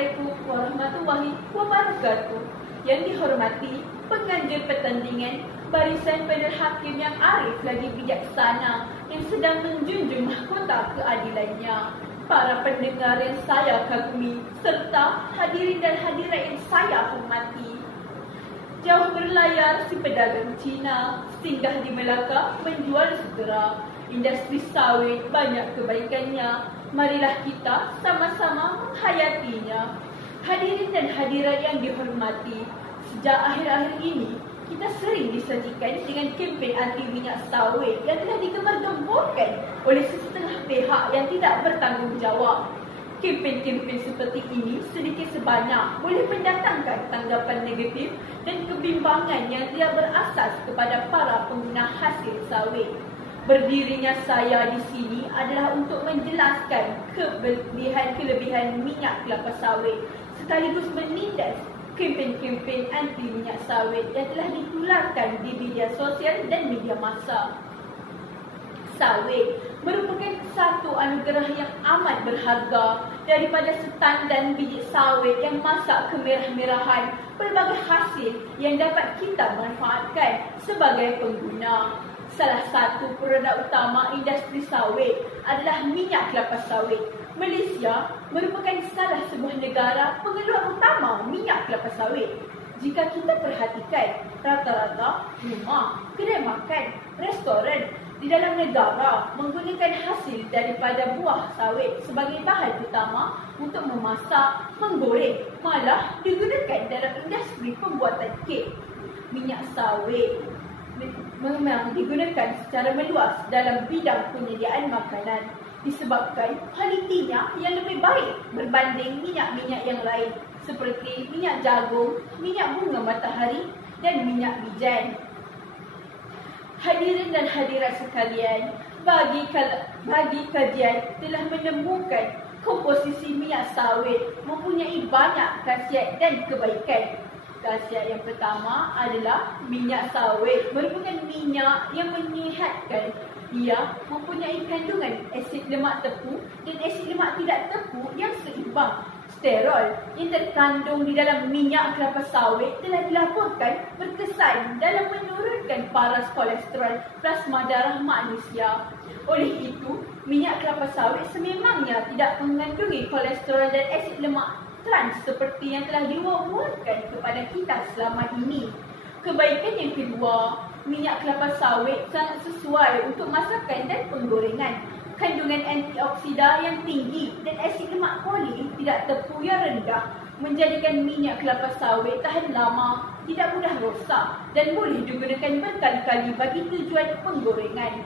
Assalamualaikum warahmatullahi wabarakatuh. Yang dihormati penganjur pertandingan, barisan panel hakim yang arif lagi bijaksana yang sedang menjunjung mahkota keadilannya, para pendengar yang saya kagumi, serta hadirin dan hadirat yang saya hormati. Jauh berlayar si pedagang Cina, singgah di Melaka menjual sutera. Industri sawit banyak kebaikannya, marilah kita sama-sama menghayatinya. Hadirin dan hadirat yang dihormati, sejak akhir-akhir ini kita sering disajikan dengan kempen anti minyak sawit yang telah digembar-gemborkan oleh sesetengah pihak yang tidak bertanggungjawab. Kempen-kempen seperti ini sedikit sebanyak boleh mendatangkan tanggapan negatif dan kebimbangan yang tidak berasas kepada para pengguna hasil sawit. Berdirinya saya di sini adalah untuk menjelaskan kelebihan minyak kelapa sawit sekaligus menindas kempen-kempen anti minyak sawit yang telah ditularkan di media sosial dan media massa. Sawit merupakan satu anugerah yang amat berharga. Daripada setandan biji sawit yang masak kemerah-merahan, pelbagai hasil yang dapat kita manfaatkan sebagai pengguna. Salah satu produk utama industri sawit adalah minyak kelapa sawit. Malaysia merupakan salah sebuah negara pengeluar utama minyak kelapa sawit. Jika kita perhatikan, rata-rata rumah, kedai makan, restoran di dalam negara menggunakan hasil daripada buah sawit sebagai bahan utama untuk memasak, menggoreng, malah digunakan dalam industri pembuatan kek. Minyak sawit memang digunakan secara meluas dalam bidang penyediaan makanan disebabkan kualitinya yang lebih baik berbanding minyak-minyak yang lain seperti minyak jagung, minyak bunga matahari dan minyak bijan. Hadirin dan hadirat sekalian, bagi kajian telah menemukan komposisi minyak sawit mempunyai banyak khasiat dan kebaikan. Khasiat yang pertama adalah minyak sawit merupakan minyak yang menyihatkan. Ia mempunyai kandungan asid lemak tepu dan asid lemak tidak tepu yang seimbang. Sterol yang terkandung di dalam minyak kelapa sawit telah dilaporkan berkesan dalam menurunkan paras kolesterol plasma darah manusia. Oleh itu, minyak kelapa sawit sememangnya tidak mengandungi kolesterol dan asid lemak trans seperti yang telah diwakilkan kepada kita selama ini. Kebaikan yang kedua, minyak kelapa sawit sangat sesuai untuk masakan dan penggorengan. Kandungan antioksida yang tinggi dan asid lemak poli tidak tepu yang rendah menjadikan minyak kelapa sawit tahan lama, tidak mudah rosak dan boleh digunakan berkali-kali bagi tujuan penggorengan.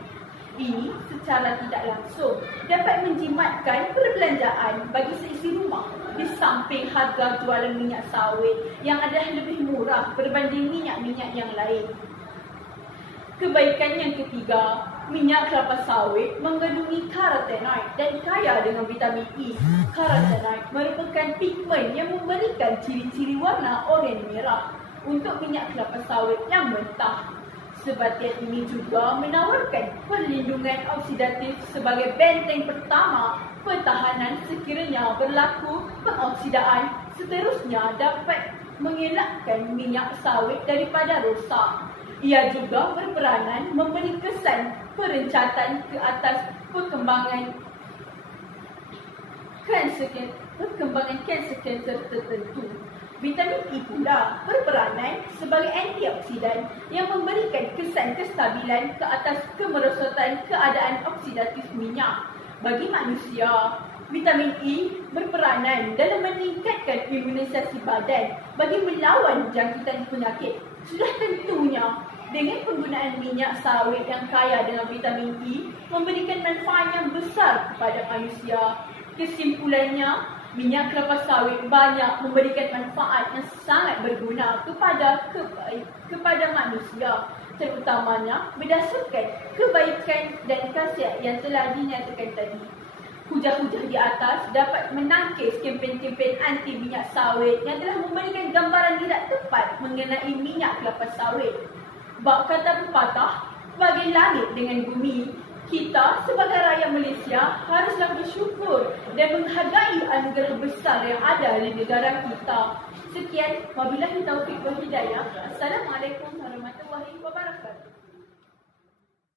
Ini secara tidak langsung dapat menjimatkan perbelanjaan bagi seisi rumah di samping harga jualan minyak sawit yang adalah lebih murah berbanding minyak-minyak yang lain. Kebaikan yang ketiga, minyak kelapa sawit mengandungi karotenoid dan kaya dengan vitamin E. Karotenoid merupakan pigmen yang memberikan ciri-ciri warna oranye merah untuk minyak kelapa sawit yang mentah. Sebatian ini juga menawarkan perlindungan oksidatif sebagai benteng pertama pertahanan sekiranya berlaku pengoksidaan. Seterusnya dapat mengelakkan minyak sawit daripada rosak. Ia juga berperanan memberi kesan perencatan ke atas perkembangan kanser tertentu. Vitamin E pula berperanan sebagai antioksidan yang memberikan kesan kestabilan ke atas kemerosotan keadaan oksidatif minyak. Bagi manusia, vitamin E berperanan dalam meningkatkan imunisasi badan bagi melawan jangkitan penyakit. Sudah tentunya dengan penggunaan minyak sawit yang kaya dengan vitamin E memberikan manfaat yang besar kepada manusia. Kesimpulannya, minyak kelapa sawit banyak memberikan manfaat yang sangat berguna kepada manusia, terutamanya berdasarkan kebaikan dan khasiat yang telah dinyatakan tadi. Hujah-hujah di atas dapat menangkis kempen-kempen anti minyak sawit yang telah memberikan gambaran tidak tepat mengenai minyak kelapa sawit. Bab kata pepatah, bagi langit dengan bumi, Kita sebagai rakyat Malaysia haruslah bersyukur dan menghargai anugerah besar yang ada di negara kita. Sekian, wabillahi taufiq wal hidayah. Assalamualaikum warahmatullahi wabarakatuh.